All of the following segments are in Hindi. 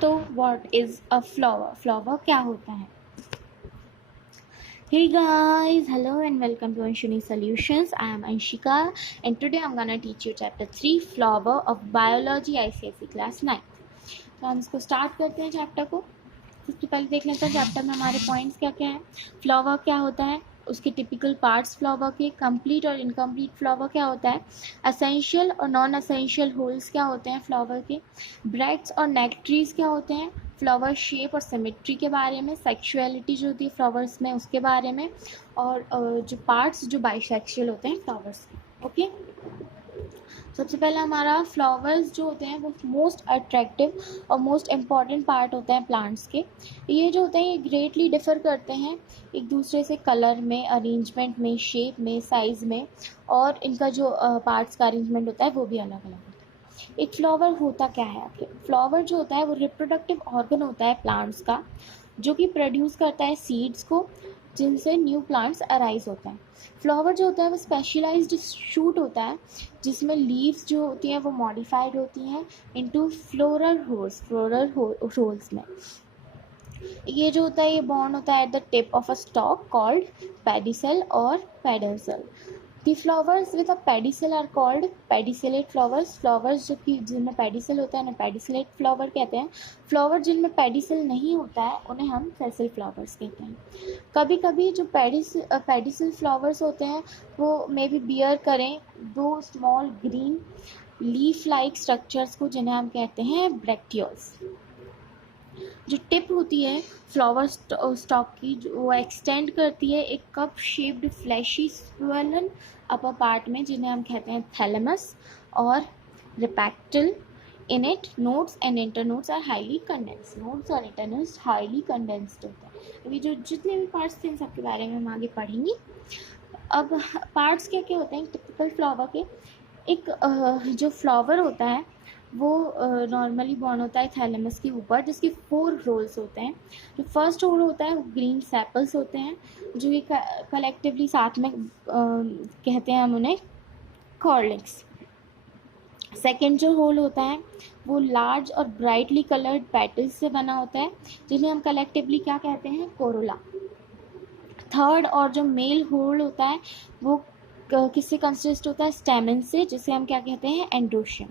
तो what is a flower? Flower क्या होता है? Hey guys, hello and welcome to Anshuni Solutions. I am Anshika and today I'm gonna teach you chapter 3 flower of biology ICSE class 9. तो हम इसको स्टार्ट करते हैं चैप्टर को. सबसे पहले देख लेते हैं चैप्टर में हमारे पॉइंट्स क्या क्या हैं. फ्लावर क्या होता है, उसके टिपिकल पार्ट्स फ्लावर के, कंप्लीट और इनकम्प्लीट फ्लावर क्या होता है, असेंशियल और नॉन असेंशियल होल्स क्या होते हैं फ्लावर के, ब्रैक्ट्स और नेक्ट्रीज क्या होते हैं, फ्लावर शेप और सिमेट्री के बारे में, सेक्सुअलिटी जो होती है फ्लावर्स में उसके बारे में, और जो पार्ट्स जो बाइसेक्सुअल होते हैं फ्लावर्स के. ओके, सबसे पहले हमारा फ्लावर्स जो होते हैं वो मोस्ट अट्रैक्टिव और मोस्ट इम्पॉर्टेंट पार्ट होते हैं प्लांट्स के. ये जो होते हैं ये ग्रेटली डिफ़र करते हैं एक दूसरे से कलर में, अरेंजमेंट में, शेप में, साइज़ में, और इनका जो पार्ट्स का अरेंजमेंट होता है वो भी अलग अलग होता है. एक फ्लावर होता क्या है आपके? फ्लावर जो होता है वो रिप्रोडक्टिव ऑर्गन होता है प्लांट्स का, जो कि प्रोड्यूस करता है सीड्स को जिनसे न्यू प्लांट्स अराइज होता है. फ्लावर जो होता है वो स्पेशलाइज्ड शूट होता है जिसमें लीव्स जो होती हैं वो मॉडिफाइड होती हैं इनटू फ्लोरल होल्स में. ये जो होता है ये बॉर्न होता है at the tip of a stock called pedicel और पेडसल. The flowers with a pedicel are called pedicellate flowers. Flowers जो कि जिनमें pedicel होता है उन्हें pedicellate flower कहते हैं. फ्लावर जिनमें pedicel नहीं होता है उन्हें हम sessile flowers कहते हैं. कभी कभी जो pedicel flowers होते हैं वो मे बी बियर करें दो small green leaf like structures को जिन्हें हम कहते हैं ब्रैक्टियोल्स. जो टिप होती है फ्लावर स्टॉक की जो वो एक्सटेंड करती है एक cup shaped fleshy swollen upper part में जिन्हें हम कहते हैं थैलेमस और receptacle. In it nodes and internodes are highly condensed. Nodes और इंटरनोड्स हाईली कंडेंस्ड होता है. अभी जो जितने भी पार्ट्स थे इन सबके बारे में हम आगे पढ़ेंगे. अब पार्ट्स क्या क्या होते हैं टिपिकल फ्लावर के. एक जो फ्लावर होता है वो नॉर्मली बॉर्न होता है थैलेमस के ऊपर जिसके 4 रोल्स होते हैं. जो फर्स्ट रोल होता है वो ग्रीन सेपल्स होते हैं जो ये कलेक्टिवली साथ में कहते हैं हम उन्हें कॉर्लिक्स. सेकेंड जो होल होता है वो लार्ज और ब्राइटली कलर्ड पेटल्स से बना होता है जिन्हें हम कलेक्टिवली क्या कहते हैं, कोरोला. थर्ड और जो मेल होल होता है वो किससे कंसिस्ट होता है, स्टेमन से, जिसे हम क्या कहते हैं, एंड्रोशियम.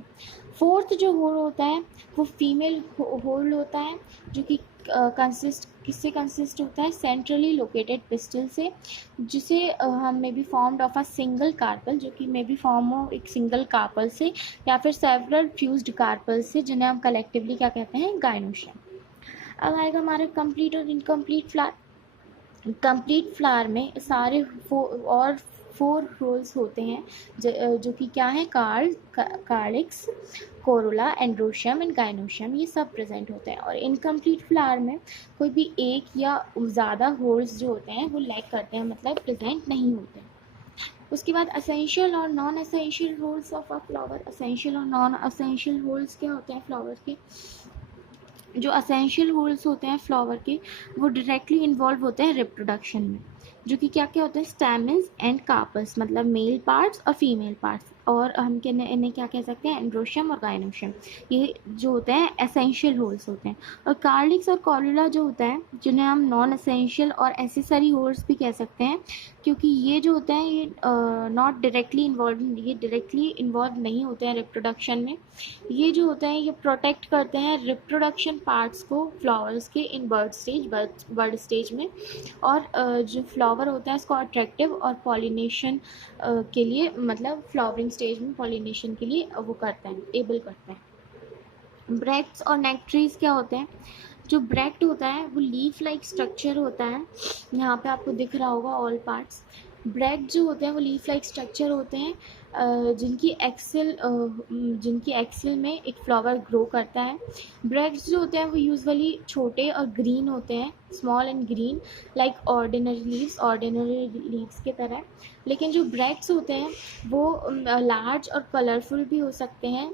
फोर्थ जो होल होता है वो फीमेल होल होता है जो कि किससे कंसिस्ट होता है, सेंट्रली लोकेटेड पिस्टल से, जिसे हम may be formed of a single carpel, जो कि मे बी फॉर्म हो एक सिंगल कार्पल से या फिर सेवरल फ्यूज्ड कार्पल से, जिन्हें हम कलेक्टिवली क्या कहते हैं, गाइनोशियम. अब आएगा हमारे कंप्लीट और इनकम्प्लीट फ्लावर. कंप्लीट फ्लावर में सारे 4 रोल्स होते हैं जो कि क्या है, कार्लिक्स, कोरोला, एंड्रोशियम एंड गाइनोशियम, ये सब प्रेजेंट होते हैं. और इनकम्प्लीट फ्लावर में कोई भी एक या ज़्यादा होल्स जो होते हैं वो लैक करते हैं, मतलब प्रेजेंट नहीं होते. उसके बाद असेंशियल और non essential holes of a flower. Essential और नॉन असेंशियल होल्स क्या होते हैं फ्लावर के. जो असेंशियल होल्स होते हैं फ्लावर के वो डायरेक्टली इन्वॉल्व होते हैं रिप्रोडक्शन में, जो कि क्या क्या होते हैं, स्टैमेंस एंड कार्पस, मतलब मेल पार्ट्स और फीमेल पार्ट्स. और हम इन्हें क्या कह सकते हैं, एंड्रोशियम और गाइनोशियम. ये जो होते हैं एसेंशियल होल्स होते हैं. और कार्लिक्स और कॉलुला जो होता है जिन्हें हम नॉन एसेंशियल और एसेसरी होल्स भी कह सकते हैं, क्योंकि ये जो होते हैं ये नॉट डायरेक्टली इन्वॉल्व, ये डायरेक्टली इन्वॉल्व नहीं होते हैं रिप्रोडक्शन में. ये जो होते हैं ये प्रोटेक्ट करते हैं रिप्रोडक्शन पार्ट्स को फ्लावर्स के इन बर्ड स्टेज में. और जो फ्लावर होता है इसको अट्रैक्टिव और पॉलिनेशन के लिए, मतलब फ्लावरिंग स्टेज में पॉलिनेशन के लिए वो करते हैं, एबल करते हैं. ब्रैक्ट्स और नेक्ट्रीज क्या होते हैं. जो ब्रैक्ट होता है वो लीफ लाइक स्ट्रक्चर होता है, यहाँ पे आपको दिख रहा होगा ऑल पार्ट्स. ब्रैक्ट जो होते हैं वो लीफ लाइक स्ट्रक्चर होते हैं जिनकी एक्सेल में एक फ्लावर ग्रो करता है. ब्रैक्ट्स जो होते हैं वो यूजुअली छोटे और ग्रीन होते हैं, small and green, like ordinary leaves के तरह. लेकिन जो ब्रैक्ट्स होते हैं वो लार्ज और कलरफुल भी हो सकते हैं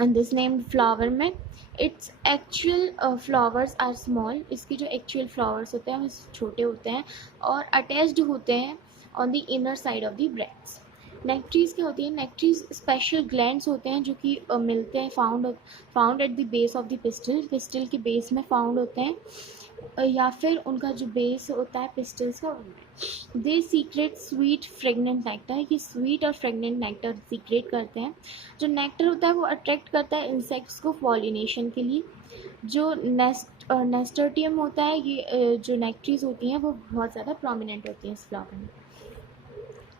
एंड दिस नेम्ड फ्लावर में. Its actual flowers are small. इसके जो एक्चुअल फ्लावर्स होते हैं वो छोटे होते हैं और अटैच्ड होते हैं on the inner side of the bracts. Nectaries क्या होती है? नेक्ट्रीज स्पेशल ग्लैंड्स होते हैं जो कि मिलते हैं, found at the base of the pistol, pistol के बेस में फाउंड होते हैं, या फिर उनका जो बेस होता है पिस्टल्स का उनमें। दे सीक्रेट स्वीट फ्रेगनेंट नेक्टर, ये स्वीट और फ्रेगनेंट नेक्टर सीक्रेट करते हैं। जो नेक्टर होता है वो अट्रैक्ट करता है इंसेक्ट्स को पॉलिनेशन के लिए। जो नेस्टर्टियम होता है, ये जो नेक्ट्रीज होती हैं वो बहुत ज़्यादा प्रोमिनेंट होती हैं इस फ्लावर में।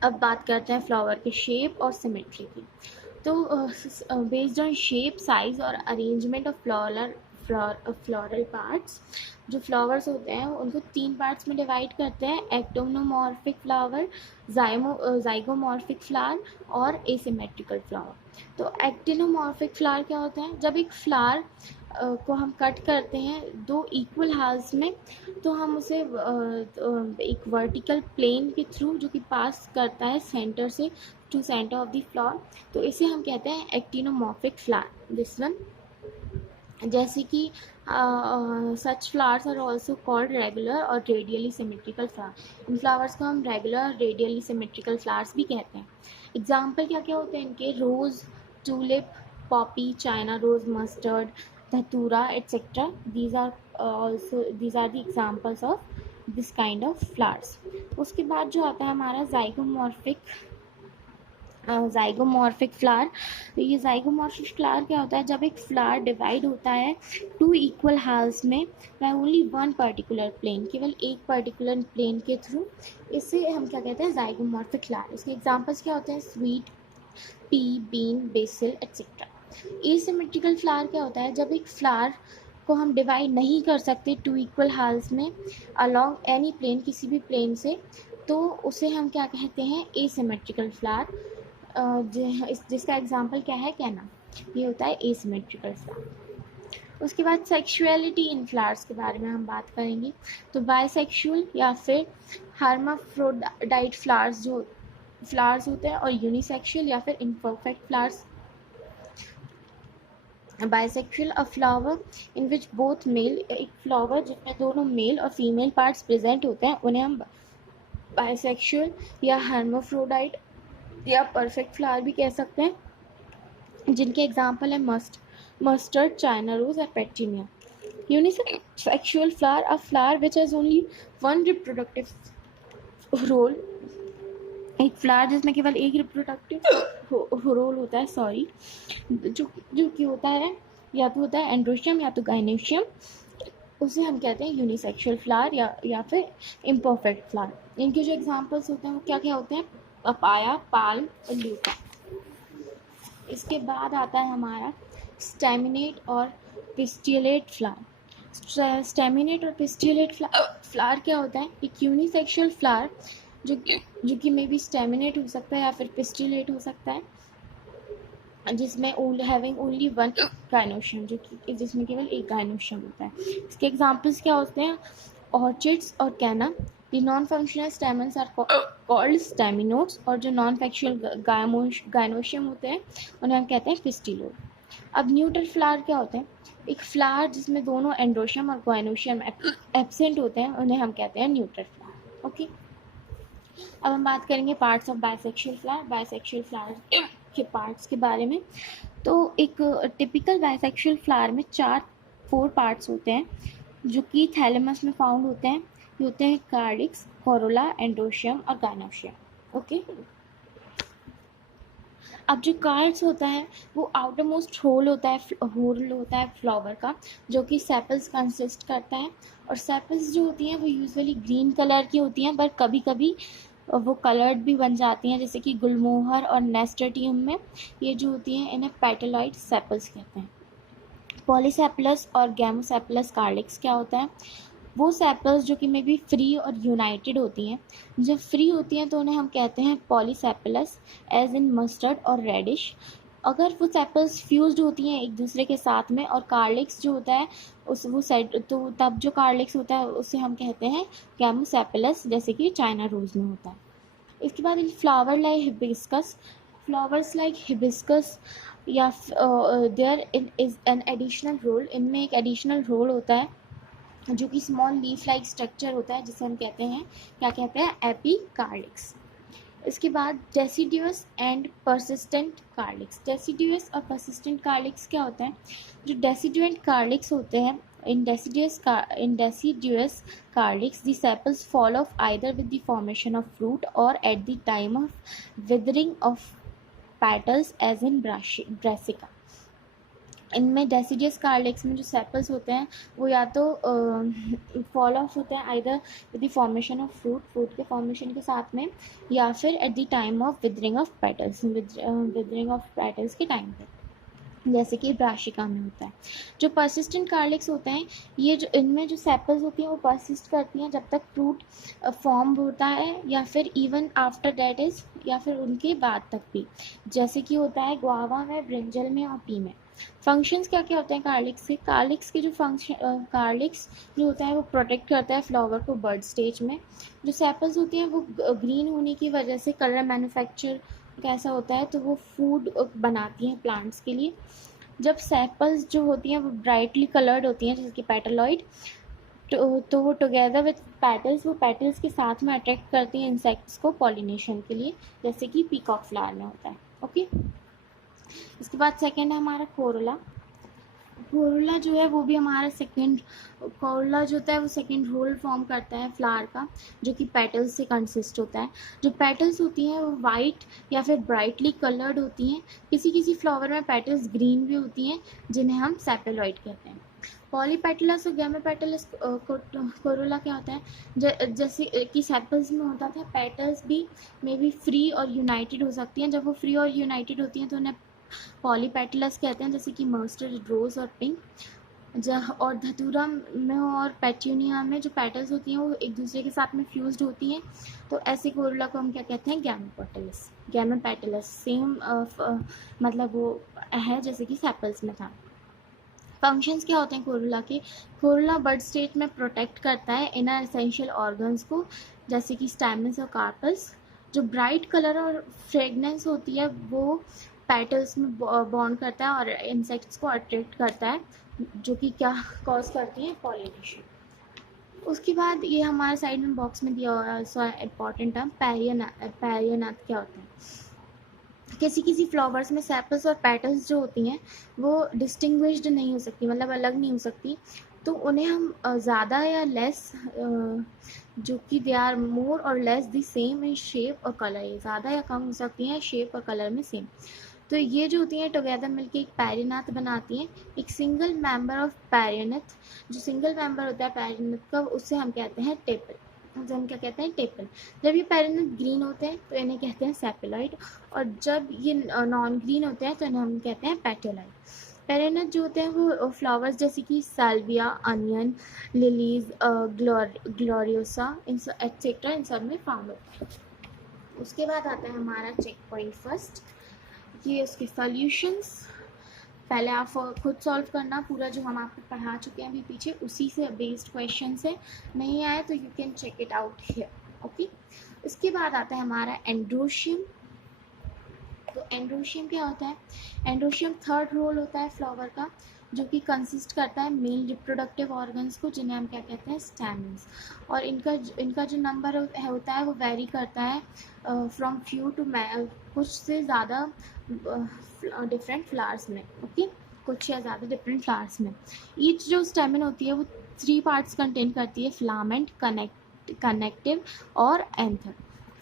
अब बात करते हैं फ्लावर के शेप और सिमेट्री की। तो बेस्ड ऑन शेप, साइज और अरेंजमेंट ऑफ फ्लोरल पार्ट्स, जो फ्लावर्स होते हैं उनको 3 पार्ट्स में डिवाइड करते हैं: एक्टोनोमॉर्फिक फ्लावर, जाइगोमॉर्फिक फ्लावर और एसिमेट्रिकल फ्लावर। तो एक्टिनोमॉर्फिक फ्लावर क्या होता है? जब एक फ्लावर को हम कट करते हैं 2 इक्वल हाल्स में, तो हम उसे एक वर्टिकल प्लेन के थ्रू जो कि पास करता है सेंटर से to centre of the flower, तो इसे हम कहते हैं एक्टिनोमॉर्फिक फ्लावर। दिस वन, जैसे कि such flowers are also called regular और रेडियली सिमेट्रिकल फ्लावर। इन फ्लावर्स को हम रेगुलर रेडियली सिमेट्रिकल फ्लावर्स भी कहते हैं। एग्जाम्पल क्या क्या होते हैं इनके? Rose, tulip, poppy, China rose, mustard, datura etcetera. these are the examples of this kind of flowers. उसके बाद जो आता है हमारा जाइगोमॉर्फिक फ्लावर। तो ये जाइगोमॉर्फिक फ्लावर क्या होता है? जब एक फ्लावर डिवाइड होता है 2 इक्वल हाल्स में by only one particular plane, केवल एक पर्टिकुलर प्लेन के थ्रू, इसे हम क्या कहते हैं? Zygomorphic flower. इसके एग्जांपल्स क्या होते हैं? Sweet pea, bean, basil etcetera. Asymmetrical flower क्या होता है? जब एक फ्लावर को हम डिवाइड नहीं कर सकते 2 इक्वल हाल्स में अलोंग एनी प्लेन, किसी भी प्लेन से, तो उसे हम क्या कहते हैं? Asymmetrical flower. जिसका एग्जांपल क्या है? कैना। ये होता है एसिमेट्रिकल फ्लावर। उसके बाद सेक्सुअलिटी इन फ्लावर्स के बारे में हम बात करेंगे। तो बायसेक्सुअल या फिर हर्माफ्रोडाइट फ्लावर्स जो फ्लावर्स होते हैं, और यूनिसेक्सुअल या फिर imperfect flowers. Bisexual, a flower in which both male, एक फ्लावर जिसमें दोनों मेल और फीमेल पार्ट्स प्रेजेंट होते हैं, उन्हें हम बायसेक्सुअल या हर्माफ्रोडाइट या परफेक्ट फ्लावर भी कह सकते हैं, जिनके एग्जाम्पल है मस्टर्ड, चाइना रोज और petunia. Unisexual flower, a flower which has only one reproductive whorl, एक फ्लावर जिसमें केवल एक रिप्रोडक्टिव रोल होता है, सॉरी, जो कि होता है या तो होता है एंड्रोशियम या तो गाइनोशियम, उसे हम कहते हैं यूनिसेक्सुअल फ्लावर या फिर इम्परफेक्ट फ्लावर। इनके जो एग्जाम्पल्स होते हैं वो क्या क्या होते हैं? पपाया, पाल्म और ल्यूका। इसके बाद आता है हमारा स्टेमिनेट और पिस्टिलेट फ्लावर। स्टेमिनेट और पिस्टिलेट फ्लावर क्या होता है? एक यूनिसेक्सुअल फ्लावर जो कि मे बी स्टेमिनेट हो सकता है या फिर पिस्टिलेट हो सकता है, जिसमें हैविंग ओनली वन गाइनोशियम, जिसमें केवल एक गाइनोशियम होता है। इसके एग्जाम्पल्स क्या होते हैं? ऑर्चिड्स और canna. The non functional stamens are called staminodes, और जो नॉन फैक्चुअल गाइनोशियम होते हैं उन्हें हम कहते हैं पिस्टिलोड। अब न्यूट्रल फ्लावर क्या होते हैं? एक फ्लावर जिसमें दोनों एंड्रोशियम और गाइनोशियम एब्सेंट होते हैं, उन्हें हम कहते हैं न्यूट्रल फ्लावर। ओके, अब हम बात करेंगे parts of bisexual flower. Bisexual flower के पार्ट्स के बारे में। तो एक टिपिकल बायसेक्सुअल फ्लावर में 4 पार्ट्स होते हैं जो कि थैलेमस में फाउंड होते हैं। ये होते हैं कार्डिक्स, कोरोला, एंड्रोशियम और गाइनोशियम। ओके, अब जो कार्ड्स होता है वो आउटर मोस्ट होल होता है फ्लावर का, जो कि सेपल्स कंसिस्ट करता है। और सेपल्स जो होती हैं वो यूजुअली ग्रीन कलर की होती हैं, पर कभी कभी वो कलर्ड भी बन जाती हैं, जैसे कि गुलमोहर और नेस्टर्टियम में ये जो होती हैं इन्हें पेटलॉइड सेपल्स कहते हैं। पॉलीसेपलस और गैमोसेपलस कार्डिक्स क्या होता है? वो सेपल्स जो कि मे बी फ्री और यूनाइटेड होती हैं। जब फ्री होती हैं तो उन्हें हम कहते हैं पॉलीसेपलस, एज इन मस्टर्ड और रेडिश। अगर वो सेपल्स फ्यूज्ड होती हैं एक दूसरे के साथ में, और कार्लिक्स जो होता है तो तब जो कार्लिक्स होता है उसे हम कहते हैं गैमोसेपलस, जैसे कि चाइना रोज में होता है। इसके बाद इन फ्लावर्स लाइक हिबिस्कस या there is an additional whorl, इनमें एक एडिशनल रोल होता है जो कि स्मॉल लीफ लाइक स्ट्रक्चर होता है, जिसे हम कहते हैं क्या कहते हैं? एपिकार्डिक्स। इसके बाद डेसिडियस एंड परसिस्टेंट कार्लिक्स। डेसिडियस और परसिस्टेंट कार्लिक्स क्या होता है? जो डेसिडुएंट कार्लिक्स होते हैं, in deciduous carlix, the sepals fall off either with the formation of fruit or at the time of withering of petals, as in brassica. इनमें डेसिडियस कार्लिक्स में जो सेपल्स होते हैं वो या तो फॉल ऑफ होते हैं either with the formation of fruit के फॉर्मेशन के साथ में, या फिर at the time of withering of petals, withering of petals के टाइम पे, जैसे कि ब्राशिका में होता है। जो परसिस्टेंट कार्लिक्स होते हैं, ये जो इनमें जो सेपल्स होती हैं वो परसिस्ट करती हैं जब तक फ्रूट फॉर्म होता है, या फिर इवन आफ्टर दैट इज, या फिर उनके बाद तक भी, जैसे कि होता है गुआवा में, ब्रिंजल में और पी में। फंक्शंस क्या क्या होते हैं कार्लिक्स के? कार्लिक्स के जो फंक्शन, कार्लिक्स जो होता है वो प्रोटेक्ट करता है फ्लावर को बर्ड स्टेज में। जो सेपल्स होती हैं वो ग्रीन होने की वजह से कलर मैन्युफैक्चर कैसा होता है, तो वो फूड बनाती हैं प्लांट्स के लिए। जब सेपल्स जो होती हैं वो ब्राइटली कलर्ड होती हैं, जैसे कि पेटलॉइड, तो वो टुगेदर विथ पेटल्स, वो पेटल्स के साथ में अट्रैक्ट करती हैं इंसेक्ट्स को पॉलिनेशन के लिए, जैसे कि पीकॉक फ्लावर में होता है। ओके, इसके बाद सेकेंड है हमारा कोरोला। कोरोला जो है वो भी हमारा कोरोला जो होता है वो सेकेंड रोल फॉर्म करता है फ्लावर का, जो कि पेटल्स से कंसिस्ट होता है। जो पेटल्स होती हैं वो वाइट या फिर ब्राइटली कलर्ड होती हैं। किसी किसी फ्लावर में पेटल्स ग्रीन भी होती हैं, जिन्हें हम सेपेलॉइड कहते हैं। पॉलीपेटलस और गैमेपेटलस कोरोला क्या होता है? जैसे कि सेपल्स में होता था, पेटल्स भी मे बी फ्री और यूनाइटेड हो सकती हैं। जब वो फ्री और यूनाइटेड होती हैं तो उन्हें पॉलीपेटलस कहते हैं, जैसे कि मस्टर्ड, रोज और पिंक। और धतूरा में और पेट्यूनिया में जो पेटल्स होती हैं वो एक दूसरे के साथ में फ्यूज्ड होती हैं, तो ऐसे कोरोला को हम क्या कहते हैं? गैमेपेटलस। सेम मतलब वो है जैसे कि सेपल्स में था। फंक्शंस क्या होते हैं कोरोला के? कोरोला बर्ड स्टेज में प्रोटेक्ट करता है इनर एसेंशियल ऑर्गन्स को, जैसे कि स्टैमेंस और कार्पल्स। जो ब्राइट कलर और फ्रेगनेंस होती है वो पेटल्स में बॉन्ड करता है और इंसेक्ट्स को अट्रैक्ट करता है, जो कि क्या कॉज करती है? पॉलिनेशन। उसके बाद ये हमारे साइड में बॉक्स में दिया हुआ है इम्पॉर्टेंट टर्म पैरियोनाथ क्या होता है? किसी किसी फ्लावर्स में सेपल्स और पेटल्स जो होती हैं वो डिस्टिंग्विश्ड नहीं हो सकती, मतलब अलग नहीं हो सकती, तो उन्हें हम ज़्यादा या लेस, जो कि दे आर मोर और less the same in shape और कलर, ये ज़्यादा या कम हो सकती हैं शेप और कलर में सेम। तो ये जो होती हैं टुगेदर मिलके एक पैरियोनाथ बनाती हैं। एक सिंगल मेंबर ऑफ पैरियोनाथ, जो सिंगल मेंबर होता है पैरियोनाथ का, उससे हम कहते हैं टेपल। तो हम क्या कहते हैं? टेपल। जब ये पैरियोनाथ ग्रीन होते हैं तो इन्हें कहते हैं सेपेलॉइड, और जब ये नॉन ग्रीन होते हैं तो इन्हें हम कहते हैं पेटेलॉइड। पैरियोनाथ जो होते हैं वो फ्लावर्स जैसे कि salvia, onion, lilies, gloriosa etcetera इन सब में फाउंड होते हैं। उसके बाद आता है हमारा चेक पॉइंट फर्स्ट, ये उसके सॉल्यूशंस। पहले आप खुद सॉल्व करना पूरा जो हम आपको पढ़ा चुके हैं अभी पीछे, उसी से बेस्ड क्वेश्चन है। नहीं आए तो you can check it out here. Okay, इसके बाद आता है हमारा एंड्रोशियम। तो एंड्रोशियम क्या होता है? एंड्रोशियम थर्ड रोल होता है फ्लावर का, जो कि कंसिस्ट करता है मेल रिप्रोडक्टिव ऑर्गन्स को, जिन्हें हम क्या कहते हैं? स्टैमेंस। और इनका जो नंबर होता है वो वेरी करता है फ्रॉम फ्यू टू कुछ से ज़्यादा डिफरेंट फ्लावर्स में। ओके, कुछ या ज़्यादा डिफरेंट फ्लावर्स में। ईच जो स्टेमन होती है वो 3 पार्ट्स कंटेन करती है, फिलामेंट, कनेक्टिव और एंथर।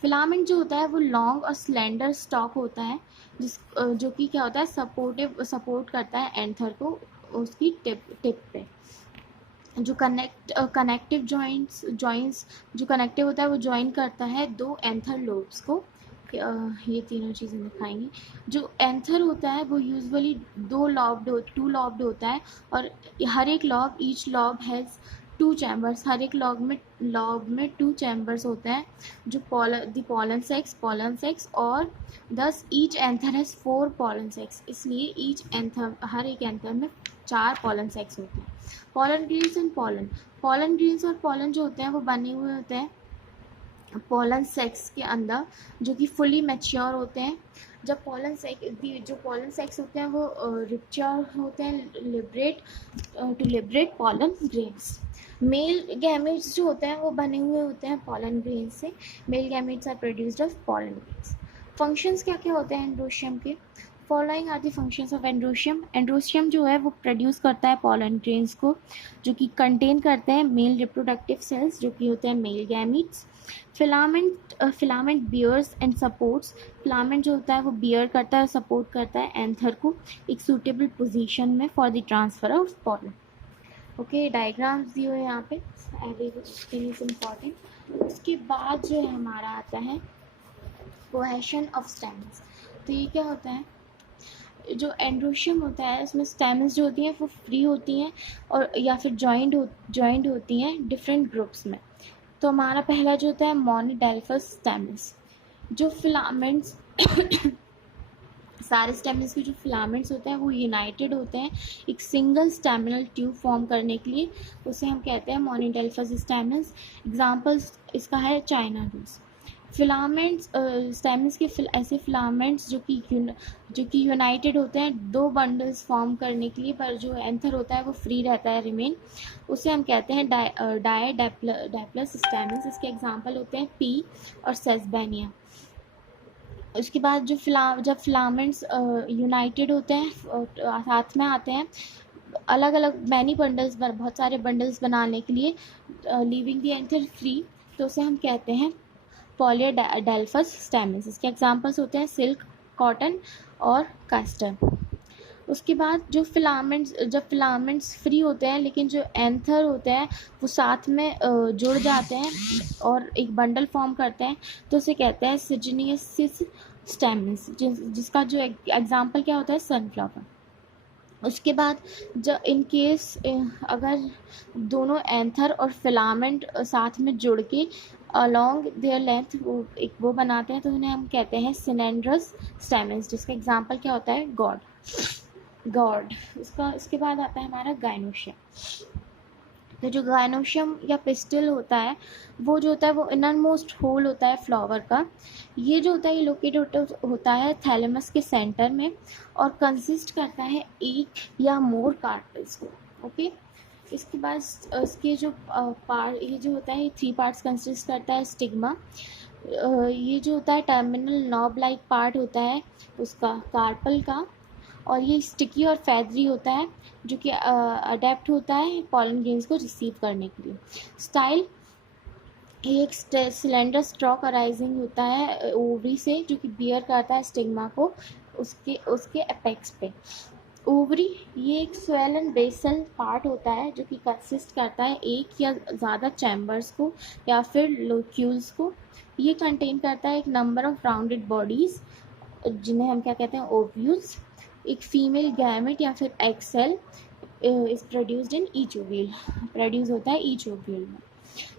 फिलामेंट जो होता है वो लॉन्ग और स्लेंडर स्टॉक होता है, जो कि क्या होता है? सपोर्ट करता है एंथर को उसकी टिप पे। जो कनेक्टिव जॉइंट्स जो कनेक्टिव होता है वो जॉइन करता है 2 एंथर लोब्स को। ये तीनों चीज़ें दिखाएंगे। जो एंथर होता है वो यूजुअली 2 लॉब्ड होता है, और हर एक lobe, each lobe has 2 chambers. हर एक लॉब में 2 चैम्बर्स होते हैं, जो पॉलन सेक्स, और दस each anther has 4 pollen sex. इसलिए हर एक एंथर में 4 पॉलन सेक्स होते हैं। पॉलन ग्रेन्स और पॉलन जो होते हैं वो बने हुए होते हैं पॉलन सेक्स के अंदर, जो कि फुली मैच्योर होते हैं। जब पॉलन सेक्स होते हैं वो रिप्च्योर होते हैं to liberate pollen grains. Male gametes जो होते हैं वो बने हुए होते हैं पॉलन ग्रेन से। Male gametes are produced of pollen grains. Functions क्या क्या होते हैं एंड्रोशियम के? Following are the functions of androecium. Androecium जो है वो प्रोड्यूस करता है पॉलन ग्रेन्स को, जो कि कंटेन करते हैं मेल रिप्रोडक्टिव सेल्स, जो कि होते हैं male gametes. Filament bears and supports. Filament जो होता है वो बियर करता है, सपोर्ट करता है एंथर को एक सूटेबल पोजीशन में for the transfer of pollen. Okay, diagrams दिए हुए यहाँ पे, एवरीथिंग इज इम्पॉर्टेंट। उसके बाद जो है हमारा आता है कोहेशन ऑफ स्टेम्स। तो ये क्या होता है, जो एंड्रोशियम होता है इसमें स्टेम्स जो होती हैं वो फ्री होती हैं और या फिर जॉइंट होती हैं डिफरेंट ग्रुप्स में। तो हमारा पहला जो होता है मोनोडेल्फस स्टेम्स। जो फिलामेंट्स सारे स्टेमिनस के जो फिलामेंट्स होते हैं वो यूनाइटेड होते हैं एक सिंगल स्टेमिनल ट्यूब फॉर्म करने के लिए, उसे हम कहते हैं मोनोडेल्फस स्टेमिनस। एग्जांपल्स इसका है चाइना रोज। फिलामेंट्स स्टेमिनस के ऐसे फिलामेंट्स जो कि यूनाइटेड होते हैं दो बंडल्स फॉर्म करने के लिए, पर जो एंथर होता है वो फ्री रहता है रिमेन, उसे हम कहते हैं डायडेप्लस स्टेमिनस। इसके एग्जांपल होते हैं पी और सेसबेनिया। उसके बाद जब फिलामेंट्स यूनाइटेड होते हैं साथ में आते हैं अलग अलग मैनी बंडल्स, बहुत सारे बंडल्स बनाने के लिए, लीविंग द एंथर फ्री, तो उसे हम कहते हैं पॉलीडेल्फस स्टेमिनस। इसके एग्जांपल्स होते हैं सिल्क, कॉटन और कास्टर। उसके बाद जब फिलामेंट्स फ्री होते हैं लेकिन जो एंथर होते हैं वो साथ में जुड़ जाते हैं और एक बंडल फॉर्म करते हैं, तो उसे कहते हैं सिजिनियसिस स्टेमिनस, जिसका जो एग्जांपल क्या होता है सनफ्लावर। उसके बाद जब इन केस अगर दोनों एंथर और फिलामेंट साथ में जुड़ के अलॉन्ग देयर लेंथ वो बनाते हैं, तो उन्हें हम कहते हैं सिलेंड्रस स्टेमिनस, जिसका एग्जांपल क्या होता है गॉड। इसके बाद आता है हमारा गाइनोशियम। तो जो गाइनोशियम या पिस्टल होता है वो जो होता है वो इनर मोस्ट होल होता है फ्लावर का। ये जो होता है ये लोकेटेड होता है थैलेमस के सेंटर में और कंसिस्ट करता है एक या मोर कार्पेल्स को। ओके, इसके बाद इसके जो ये जो होता है ये 3 पार्ट्स कंसिस्ट करता है। स्टिग्मा, ये जो होता है टर्मिनल नॉब लाइक पार्ट होता है उसका कार्पल का, और ये स्टिकी और फैदरी होता है जो कि अडेप्ट होता है पॉलन ग्रेन्स को रिसीव करने के लिए। स्टाइल, ये एक सिलेंडर स्टॉक अराइजिंग होता है ओवरी से, जो कि बियर करता है स्टिग्मा को उसके एपेक्स पे। ओवरी ये एक स्वेलन बेसल पार्ट होता है जो कि कंसिस्ट करता है एक या ज़्यादा चैम्बर्स को या फिर लोक्यूल्स को। ये कंटेन करता है एक नंबर ऑफ राउंडेड बॉडीज़ जिन्हें हम क्या कहते हैं ओव्यूल्स। एक फीमेल गैमेट या फिर egg cell is produced in each ovule, produce होता है ईच ओव्यूल में।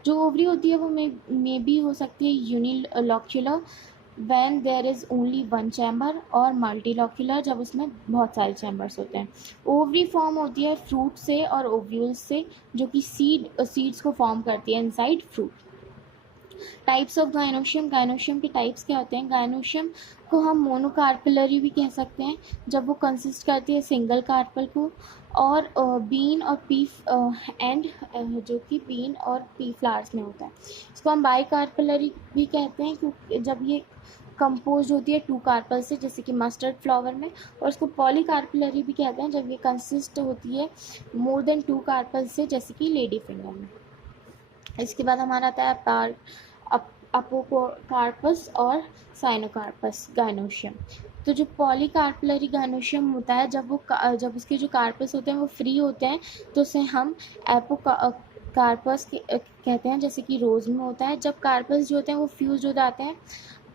जो ओवरी होती है वो मे भी हो सकती है unilocular when there is only one chamber, और मल्टीलॉक्यूलर जब उसमें बहुत सारे चैम्बर्स होते हैं। ओवरी फॉर्म होती है फ्रूट से और ओव्यूल्स से, जो कि सीड्स को फॉर्म करती है inside fruit. Types of gynoecium, gynoecium के टाइप्स क्या होते हैं? गाइनोशियम को हम मोनोकार्पलरी भी कह सकते हैं जब वो कंसिस्ट करती है सिंगल कार्पल को, और बीन और पी एंड जो कि बीन और पी फ्लावर्स में होता है। इसको हम बाइकार्पलरी भी कहते हैं क्योंकि जब ये कंपोज होती है 2 कार्पल से, जैसे कि मस्टर्ड फ्लावर में, और इसको पॉलीकार्पलरी भी कहते हैं जब ये कंसिस्ट होती है मोर देन 2 कार्पल से, जैसे कि लेडी फिंगर में। इसके बाद हमारा आता है अपोकार्पस और साइनोकार्पस गाइनोशियम। तो जो पॉलीकार्पलरी गाइनोशियम होता है जब उसके जो कार्पस होते हैं वो फ्री होते हैं तो उसे हम एपोकार्पस कहते हैं, जैसे कि रोज़ में होता है। जब कार्पस जो होते हैं वो फ्यूज हो जाते हैं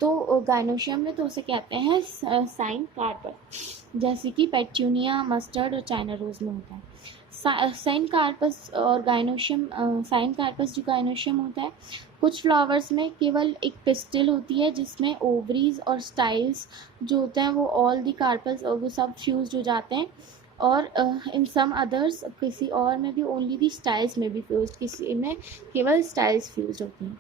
तो गाइनोशियम में, तो उसे कहते हैं साइन कार्पस, जैसे कि पेट्यूनिया, मस्टर्ड और चाइना रोज में होता है। साइन कार्पस और गाइनोशियम, साइन कार्पस जो गाइनोशियम होता है, कुछ फ्लावर्स में केवल एक पिस्टिल होती है जिसमें ओवरीज और स्टाइल्स जो होते हैं वो ऑल दी कार्पस वो सब फ्यूज हो जाते हैं, और इन सम अदर्स किसी और में भी ओनली दी स्टाइल्स में भी फ्यूज, किसी में केवल स्टाइल्स फ्यूज होती हैं।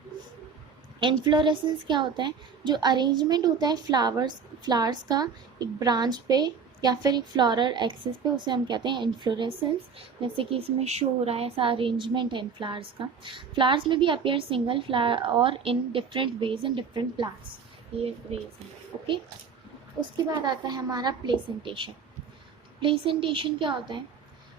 इन्फ्लोरेसेंस क्या होता है? जो अरेंजमेंट होता है फ्लावर्स का एक ब्रांच पे या फिर एक फ्लोरल एक्सिस पे, उसे हम कहते हैं इन्फ्लोरेसेंस। जैसे कि इसमें शो हो रहा है ऐसा अरेंजमेंट है इन फ्लावर्स का। फ्लावर्स में भी अपीयर सिंगल फ्लावर और in different ways in different plants, ये वेज हैं। ओके, उसके बाद आता है हमारा प्लेसेंटेशन। प्लेसेंटेशन क्या होता है?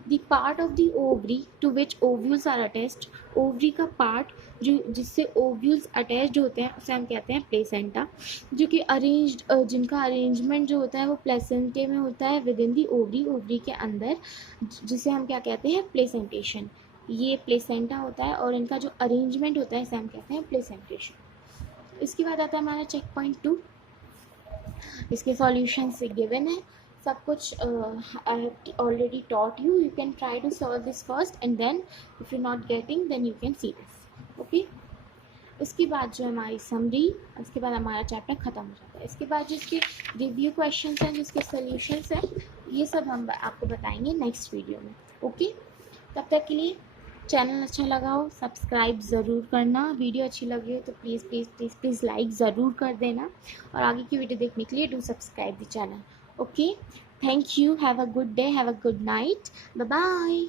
The part of the ovary to which ovules are attached, ovary का पार्ट जो जिससे ओव्यूल्स अटैच्ड होते हैं उसे हम कहते हैं प्लेसेंटा, जो कि जिनका अरेंजमेंट जो होता है वो प्लेसेंटे में होता है with in the ovary, ovary के अंदर, जिसे हम क्या कहते हैं? प्लेसेंटेशन। ये प्लेसेंटा होता है और इनका जो अरेंजमेंट होता है इसे हम कहते हैं प्लेसेंटेशन। इसके बाद आता है हमारा चेक पॉइंट 2। इसके सॉल्यूशन से गिवन है सब कुछ। I have already taught you, you can try to solve this first and then if you not getting then you can see this. Okay, इसके बाद जो हमारी समरी, उसके बाद हमारा चैप्टर ख़त्म हो जाता है। इसके बाद जिसके रिव्यू क्वेश्चंस हैं, जिसके सॉल्यूशंस हैं, ये सब हम आपको बताएंगे नेक्स्ट वीडियो में। ओके, तब तक के लिए चैनल अच्छा लगा हो सब्सक्राइब ज़रूर करना, वीडियो अच्छी लगी हो तो please please please please like ज़रूर कर देना, और आगे की वीडियो देखने के लिए do subscribe the channel. Okay, thank you, have a good day, have a good night, bye bye.